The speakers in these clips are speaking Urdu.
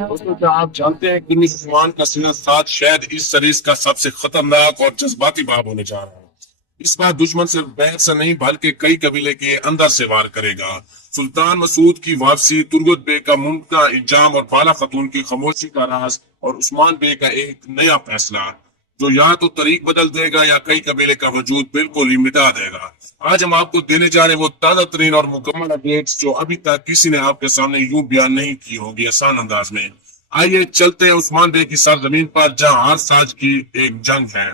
دوستوں کیا آپ جانتے ہیں کہ عثمان کا سیزن 7 شاید اس سیریز کا سب سے خطرناک اور جذباتی باب ہونے جا رہا ہے۔ اس بار دشمن صرف باہر سے نہیں بلکہ کئی قبیلے کے اندر سے وار کرے گا۔ سلطان مسعود کی واپسی، ترگت بے کا ممکنہ انجام اور بالا خاتون کی خاموشی کا راز، اور عثمان بے کا ایک نیا فیصلہ جو یا تو طریق بدل دے گا یا کئی قبیلے کا وجود بالکل ہی مٹا دے گا۔ آج ہم آپ کو دینے جا رہے ہیں وہ تازہ ترین اور مکمل اپڈیٹس جو ابھی تک کسی نے آپ کے سامنے یوں بیان نہیں کی ہوگی آسان انداز میں۔ آئیے چلتے ہیں عثمان بے کی سرزمین پر جہاں ہر ساج کی ایک جنگ ہے۔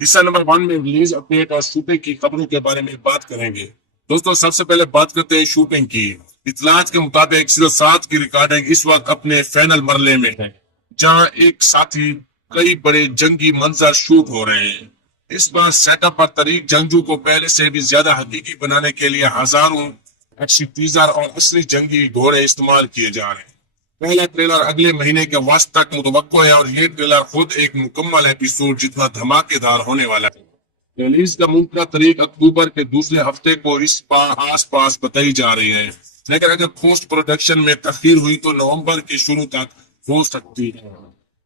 حصہ نمبر 1 میں ریلیز اپڈیٹ اور شوٹنگ کی خبروں کے بارے میں بات کریں گے۔ دوستوں سب سے پہلے بات کرتے ہیں شوٹنگ کی۔ اطلاعات کے مطابق سیزن 7 کی ریکارڈنگ اس وقت اپنے فائنل مرحلے میں ہے، جہاں ایک ساتھی کئی بڑے جنگی منظر شوٹ ہو رہے ہیں۔ اس بار سیٹ اپ پر طریق جنگجو کو پہلے سے بھی زیادہ حقیقی بنانے کے لیے ہزاروں ایکشن ٹیزر اور اصلی جنگی گھوڑے استعمال کیے جا رہے ہیں۔ پہلا ٹریلر اگلے مہینے کے وسط تک متوقع ہے اور یہ ٹریلر خود ایک مکمل ایپیسوڈ جتنا دھماکے دار ہونے والا ہے۔ ریلیز کا ممکنہ تاریخ اکتوبر کے دوسرے ہفتے کو اس آس پاس بتائی جا رہی ہے، لیکن اگر پوسٹ پروڈکشن میں تاخیر ہوئی تو نومبر کے شروع تک ہو سکتی ہے۔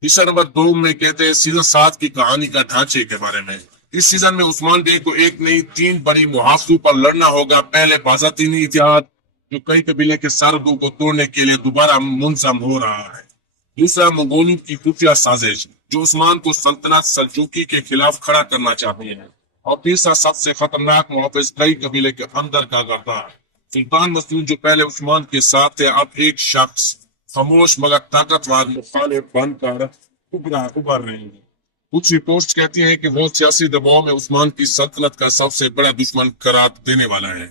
حصہ نمبر 2 میں کہتے ہیں سیزن 7 کی کہانی کا ڈھانچے کے بارے میں۔ اس سیزن میں عثمان بے کو ایک نہیں 3 بڑی محاصروں پر لڑنا ہوگا۔ پہلے بازطینی اتحاد جو کئی قبیلے کے سرحدوں کو توڑنے کے لیے دوبارہ منظم ہو رہا ہے۔ دوسرا منگولوں کی خفیہ سازش جو عثمان کو سلطنت سلجوقی کے خلاف کھڑا کرنا چاہتی ہے۔ اور تیسرا سب سے خطرناک محافظ کئی قبیلے کے اندر کا کردار سلطان مسعود جو پہلے عثمان کے ساتھ تھے، اب ایک شخص خاموش مگر طاقتور مخالف بن کر ابھر رہے ہیں۔ کچھ رپورٹس کہتی ہیں کہ وہ سیاسی دباؤ میں عثمان کی سلطنت کا سب سے بڑا دشمن قرار دینے والا ہے۔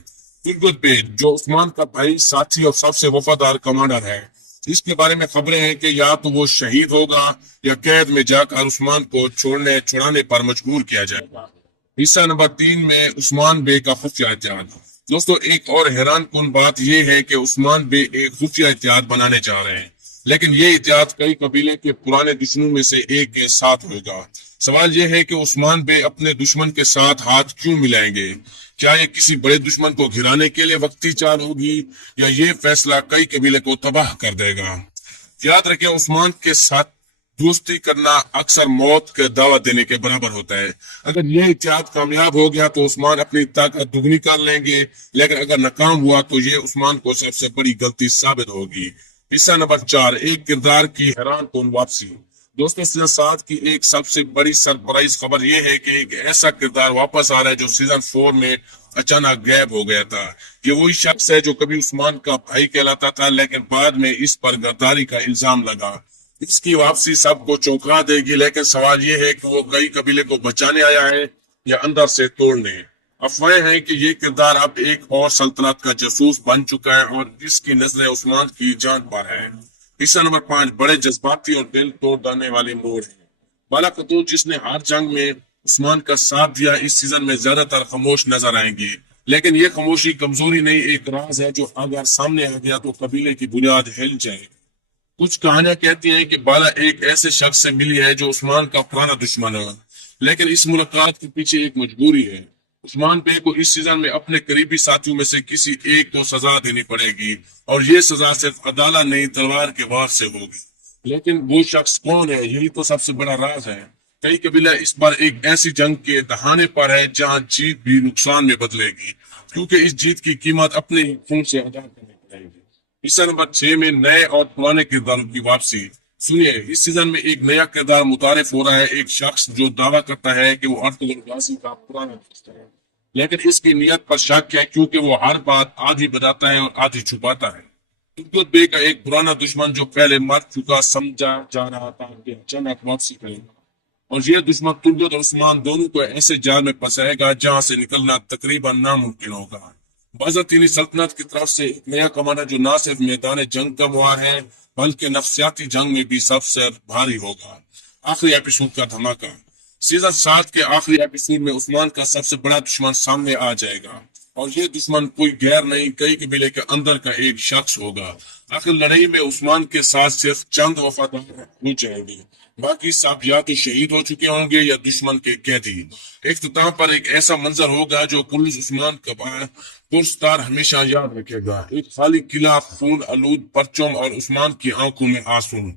ترگت بے جو عثمان کا بھائی، ساتھی اور سب سے وفادار کمانڈر ہے، اس کے بارے میں خبریں ہیں کہ یا تو وہ شہید ہوگا یا قید میں جا کر عثمان کو چھڑانے پر مجبور کیا جائے گا۔ حصہ نمبر 3 میں عثمان بے کا خفیہ اتحاد۔ دوستو ایک اور حیران کن بات یہ ہے کہ عثمان بے ایک خفیہ اتحاد بنانے جا رہے ہیں، لیکن یہ اتحاد کئی قبیلے کے پرانے دشمنوں میں سے ایک کے ساتھ ہوگا۔ سوال یہ ہے کہ عثمان بے اپنے دشمن کے ساتھ ہاتھ کیوں ملائیں گے؟ کیا یہ کسی بڑے دشمن کو گھرانے کے لیے وقتی چال ہوگی یا یہ فیصلہ کئی قبیلے کو تباہ کر دے گا؟ یاد رکھیں عثمان کے ساتھ دوستی کرنا اکثر موت کے دعوت دینے کے برابر ہوتا ہے۔ اگر یہ اتحاد کامیاب ہو گیا تو عثمان اپنی طاقت دگنی کر لیں گے، لیکن اگر ناکام ہوا تو یہ عثمان کو سب سے بڑی غلطی ثابت ہوگی۔ حصہ نمبر 4 ایک کردار کی حیران کن واپسی۔ دوستوں سیزن 7 کی ایک سب سے بڑی سرپرائز خبر یہ ہے کہ ایک ایسا کردار واپس آ رہا ہے جو سیزن 4 میں اچانک غائب ہو گیا تھا۔ یہ وہی شخص ہے جو کبھی عثمان کا بھائی کہلاتا تھا، لیکن بعد میں اس پر غداری کا الزام لگا۔ اس کی واپسی سب کو چونکا دے گی، لیکن سوال یہ ہے کہ وہ کئی قبیلے کو بچانے آیا ہے یا اندر سے توڑنے۔ افواہیں ہیں کہ یہ کردار اب ایک اور سلطنت کا جاسوس بن چکا ہے اور اس کی نظریں عثمان کی جان پر ہے۔ حصہ نمبر 5 بڑے جذباتی اور دل توڑ دینے والی موڑ ہے۔ بالا خاتون جس نے ہر جنگ میں عثمان کا ساتھ دیا، اس سیزن میں زیادہ تر خاموش نظر آئیں گی، لیکن یہ خاموشی کمزوری نہیں، ایک راز ہے جو اگر سامنے آ گیا تو قبیلے کی بنیاد ہل جائے۔ کچھ کہانیاں کہتی ہیں کہ بالا ایک ایسے شخص سے ملی ہے جو عثمان کا پرانا دشمن ہے، لیکن اس ملاقات کے پیچھے ایک مجبوری ہے۔ عثمان بے کو اس سیزن میں اپنے قریبی ساتھیوں میں سے کسی ایک کو سزا دینی پڑے گی، اور یہ سزا صرف عدالت نہیں تلوار کے وار سے ہوگی۔ لیکن وہ شخص کون ہے؟ یہی تو سب سے بڑا راز ہے۔ کئی قبیلہ اس بار ایک ایسی جنگ کے دہانے پر ہے جہاں جیت بھی نقصان میں بدلے گی، کیونکہ اس جیت کی قیمت اپنے ہی خون سے ادا کرنی پڑے گی۔ حصہ نمبر 6 میں نئے اور پرانے کرداروں کی واپسی۔ سنیے اس سیزن میں ایک نیا کردار متعارف ہو رہا ہے، ایک شخص جو دعویٰ کرتا ہے کہ وہ ارطغرل کا پرانا دوست ہے، لیکن اس کی نیت پر شک ہے کیونکہ وہ ہر بات آدھی بتاتا ہے اور آدھی چھپاتا ہے۔ ترگت بے کا ایک پرانا دشمن جو پہلے مر چکا سمجھا جا رہا تھا کہ اچانک واپسی کرے گا، اور یہ دشمن ترگت اور عثمان دونوں کو ایسے جال میں پھنسائے گا جہاں سے نکلنا تقریباً ناممکن ہوگا۔ بازطینی سلطنت کی طرف سے ایک نیا کمانڈر جو نہ صرف میدان جنگ کا موار ہے بلکہ نفسیاتی جنگ میں بھی سب سے بھاری ہوگا۔ آخری ایپیسوڈ کا دھماکہ۔ سیزن 7 کے آخری ایپیسوڈ میں عثمان کا سب سے بڑا دشمن سامنے آ جائے گا، اور یہ دشمن کوئی غیر نہیں، کئی قبیلے کے اندر کا ایک شخص ہوگا۔ آخر لڑائی میں عثمان کے ساتھ صرف چند وفادار نہیں جائیں گے، باقی سب یا تو شہید ہو چکے ہوں گے یا دشمن کے قیدی۔ اختتام پر ایک ایسا منظر ہوگا جو کلس عثمان کا پرستار ہمیشہ یاد رکھے گا، ایک خالی قلعہ، خون آلود پرچم اور عثمان کی آنکھوں میں آنسو۔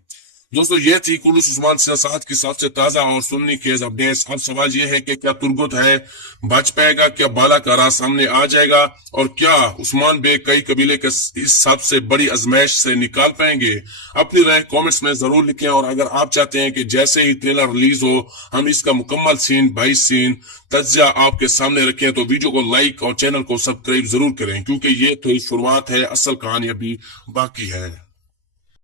دوستو یہ تھی کلس عثمان سیاست کی سب سے تازہ اور سننی خیز اپڈیٹس۔ اب سوال یہ ہے کہ کیا ترگت ہے بچ پائے گا، کیا بالا کا راز سامنے آ جائے گا، اور کیا عثمان بے کئی قبیلے کے اس سب سے بڑی ازمائش سے نکال پائیں گے؟ اپنی رائے کامنٹس میں ضرور لکھیں، اور اگر آپ چاہتے ہیں کہ جیسے ہی ٹریلر ریلیز ہو ہم اس کا مکمل سین بائی سین تجزیہ آپ کے سامنے رکھیں تو ویڈیو کو لائک اور چینل کو سبسکرائب ضرور کریں، کیونکہ یہ تو شروعات ہے، اصل کہانی ابھی باقی ہے۔